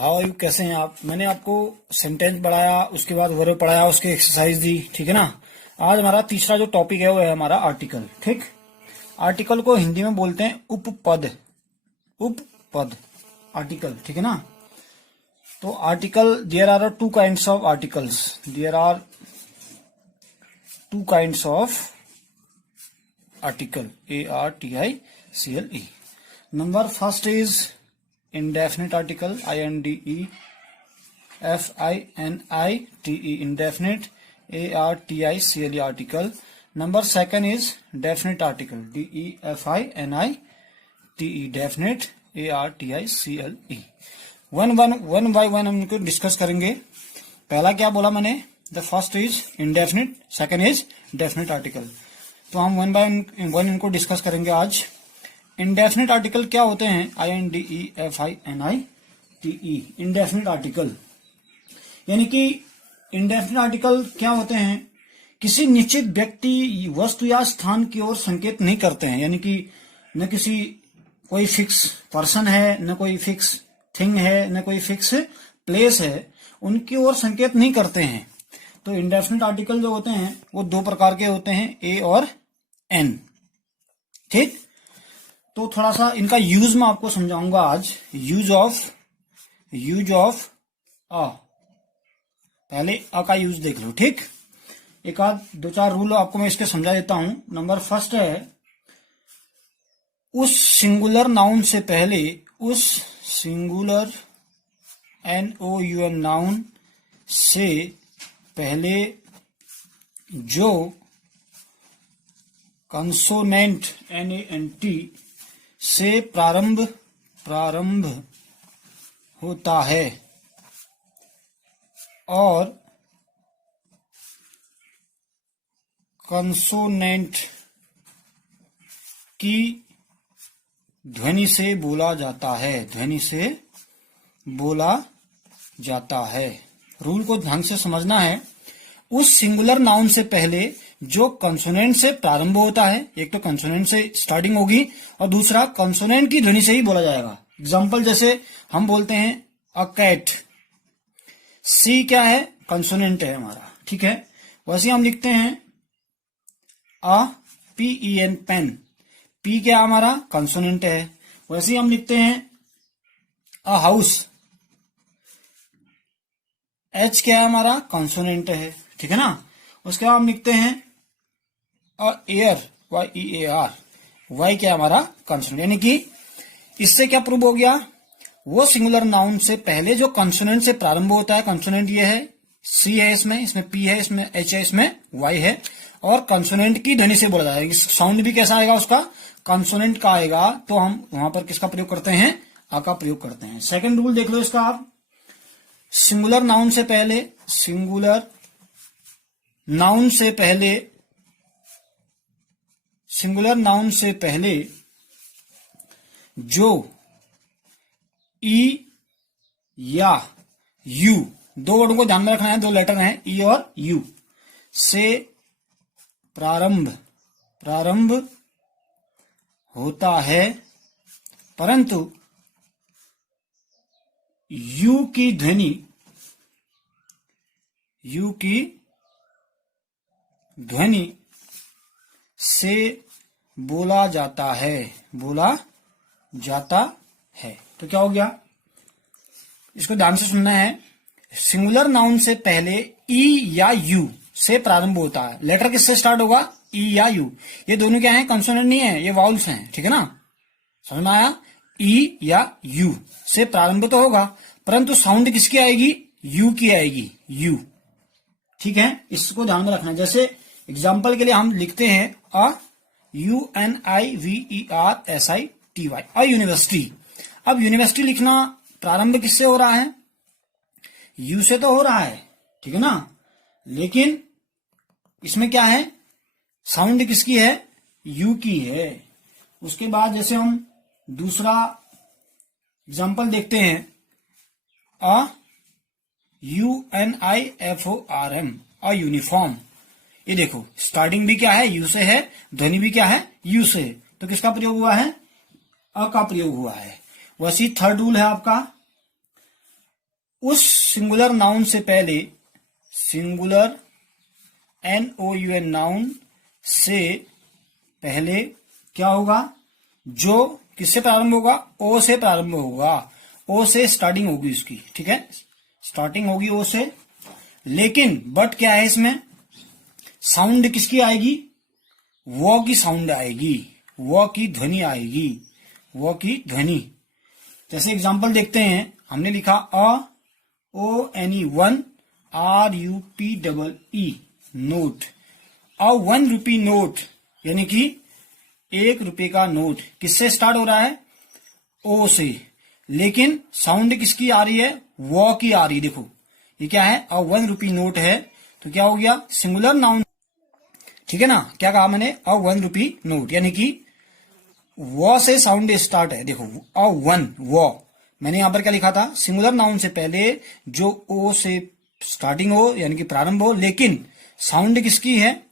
How are you, कैसे हैं आप। मैंने आपको सेंटेंस पढ़ाया, उसके बाद वर्ब पढ़ाया, उसकी एक्सरसाइज दी, ठीक है ना। आज हमारा तीसरा जो टॉपिक है वो है हमारा आर्टिकल। ठीक, आर्टिकल को हिंदी में बोलते हैं उपपद। उपपद आर्टिकल, ठीक है ना। तो article, there are two kinds of articles. There are two kinds of article, ARTICLE। Number first is indefinite article, INDEFINITE, indefinite, ARTICLE article. Number second is definite article, DEFINITE, definite, ARTICLE. One by one हम इनको discuss करेंगे। पहला क्या बोला मैंने, the first is indefinite, second is definite article. तो हम one by one इनको डिस्कस करेंगे आज। इंडेफिनिट आर्टिकल क्या होते हैं, INDEFINITE, इंडेफिनिट आर्टिकल। यानी कि इंडेफिनिट आर्टिकल क्या होते हैं, किसी निश्चित व्यक्ति, वस्तु या स्थान की ओर संकेत नहीं करते हैं। यानी कि न किसी कोई फिक्स पर्सन है, न कोई फिक्स थिंग है, न कोई फिक्स प्लेस है, उनकी ओर संकेत नहीं करते हैं। तो इंडेफिनिट आर्टिकल जो होते हैं वो दो प्रकार के होते हैं, A और N। ठीक, तो थोड़ा सा इनका यूज मैं आपको समझाऊंगा आज। यूज ऑफ अ, पहले अ का यूज देख लो। ठीक, एक आध दो चार रूल आपको मैं इसके समझा देता हूं। नंबर फर्स्ट है, उस सिंगुलर नाउन से पहले, उस सिंगुलर NOUN नाउन से पहले जो कंसोनेंट NANT से प्रारंभ होता है और कंसोनेंट की ध्वनि से बोला जाता है, ध्वनि से बोला जाता है। रूल को ध्यान से समझना है। उस सिंगुलर नाउन से पहले जो कंसोनेंट से प्रारंभ होता है, एक तो कंसोनेंट से स्टार्टिंग होगी और दूसरा कंसोनेंट की ध्वनि से ही बोला जाएगा। एग्जांपल जैसे हम बोलते हैं अ कैट, सी क्या है, कंसोनेंट है हमारा, ठीक है। वैसे हम लिखते हैं अ PEN, पेन, पी क्या हमारा कंसोनेंट है। वैसे हम लिखते हैं अ हाउस, H क्या है हमारा कंसोनेंट है, ठीक है ना। उसके बाद हम लिखते हैं अ एयर, YEAR, Y क्या हमारा कंसोनेंट। यानी कि इससे क्या प्रूव हो गया, वो सिंगुलर नाउन से पहले जो कंसोनेंट से प्रारंभ होता है, कंसोनेंट ये है, C है, इसमें P है, इसमें H है, इसमें Y है, और कंसोनेंट की ध्वनि से बोला जाएगा। साउंड भी कैसा आएगा उसका, कंसोनेंट का आएगा। तो हम वहां पर किसका प्रयोग करते हैं, आ का प्रयोग करते हैं। सेकंड रूल देख लो इसका आप, सिंगुलर नाउन से पहले, सिंगुलर नाउन से पहले, सिंगुलर नाउन से पहले जो E या U, दो वर्डों को ध्यान में रखना है, दो लेटर हैं E और U, से प्रारंभ होता है, परंतु U की ध्वनि से बोला जाता है। तो क्या हो गया, इसको ध्यान से सुनना है। सिंगुलर नाउन से पहले E या U से प्रारंभ होता है। लेटर किससे स्टार्ट होगा, E या U। ये दोनों क्या है, कंसोनेंट नहीं है, ये वाउल्स हैं, ठीक है ना। समझ में आया, E या U से प्रारंभ तो होगा, परंतु साउंड किसकी आएगी, U की आएगी, U, ठीक है। इसको ध्यान में रखना। जैसे एग्जाम्पल के लिए हम लिखते हैं अ UNIVERSITY, अ यूनिवर्सिटी। अब यूनिवर्सिटी लिखना प्रारंभ किससे हो रहा है, U से तो हो रहा है, ठीक है ना। लेकिन इसमें क्या है, साउंड किसकी है, U की है। उसके बाद जैसे हम दूसरा एग्जाम्पल देखते हैं अ UNIFORM, अ यूनिफॉर्म। ये देखो स्टार्टिंग भी क्या है, U से है, ध्वनि भी क्या है, U से। तो किसका प्रयोग हुआ है, अ का प्रयोग हुआ है। वैसे थर्ड रूल है आपका उस सिंगुलर नाउन से पहले, सिंगुलर NOUN नाउन से पहले क्या होगा, जो किससे प्रारंभ होगा, ओ से प्रारंभ होगा, ओ से स्टार्टिंग होगी उसकी, ठीक है, स्टार्टिंग होगी ओ से। लेकिन बट क्या है इसमें, साउंड किसकी आएगी, वो की साउंड आएगी, वो की ध्वनि आएगी, वो की ध्वनि। जैसे एग्जांपल देखते हैं, हमने लिखा ONE 1 RUPEE नोट। ₹1 नोट यानी कि ₹1 का नोट किससे स्टार्ट हो रहा है, ओ से, लेकिन साउंड किसकी आ रही है, वो की आ रही है। देखो ये क्या है, ₹1 नोट है, तो क्या हो गया, सिंगुलर नाउन, ठीक है ना। क्या कहा मैंने, ₹1 नोट, यानी कि वो से साउंड स्टार्ट है। देखो वन, वो मैंने यहां पर क्या लिखा था, सिंगुलर नाउन से पहले जो ओ से स्टार्टिंग हो यानी कि प्रारंभ हो, लेकिन साउंड किसकी है,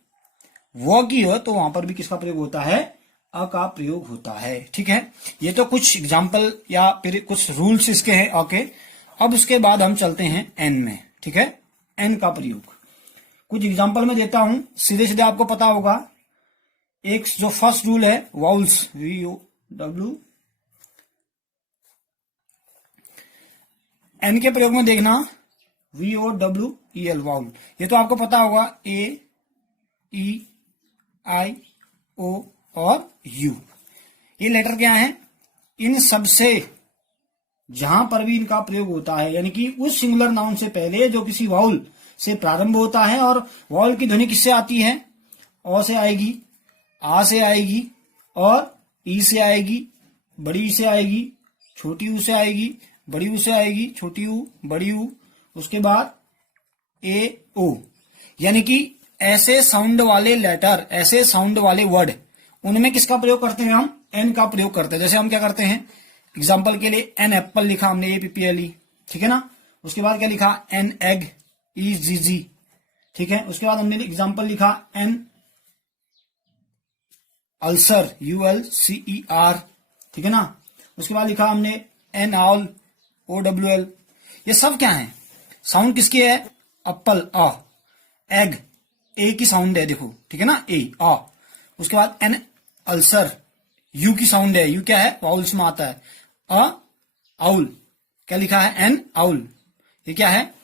वो की हो, तो वहां पर भी किसका प्रयोग होता है, अ का प्रयोग होता है, ठीक है। ये तो कुछ एग्जाम्पल या फिर कुछ रूल्स इसके हैं, ओके। अब उसके बाद हम चलते हैं एन में, ठीक है, एन का प्रयोग कुछ एग्जाम्पल में देता हूं, सीधे सीधे आपको पता होगा। एक जो फर्स्ट रूल है वाउल्स, VOW, एन के प्रयोग में देखना, VOWEL वाउल, ये तो आपको पता होगा, AEIO और U, ये लेटर क्या है, इन सबसे जहां पर भी इनका प्रयोग होता है, यानी कि उस सिंगुलर नाउन से पहले जो किसी वाउल से प्रारंभ होता है, और वाउल की ध्वनि किससे आती है, ओ से आएगी, आ से आएगी, और ई से आएगी, बड़ी ई से आएगी, छोटी ऊ से आएगी, बड़ी ऊ से आएगी, छोटी ऊ, बड़ी ऊ, उसके बाद AO, यानी कि ऐसे साउंड वाले लेटर, ऐसे साउंड वाले वर्ड, उनमें किसका प्रयोग करते हैं हम, एन का प्रयोग करते हैं। जैसे हम क्या करते हैं, एग्जाम्पल के लिए एन एप्पल लिखा हमने, APPLE, ठीक है ना। उसके बाद क्या लिखा, एन एग, EGG, ठीक है। उसके बाद हमने एग्जाम्पल लिखा एन अल्सर, ULCER, ठीक है ना। उसके बाद लिखा हमने एन आउल, OWL। ये सब क्या है, साउंड किसकी है, एप्पल, अ, एग, ए की साउंड है, देखो, ठीक है ना, ए, आ। उसके बाद एन अल्सर, यू की साउंड है, यू क्या है, वाउल्स में आता है, आउल, क्या लिखा है, एन आउल, ये क्या है,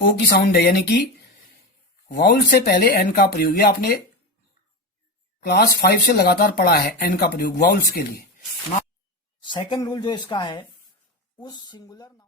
ओ की साउंड है, यानी कि वाउल से पहले एन का प्रयोग, ये आपने क्लास 5 से लगातार पढ़ा है, एन का प्रयोग वाउल्स के लिए। सेकंड रूल जो इसका है, उस सिंगुलर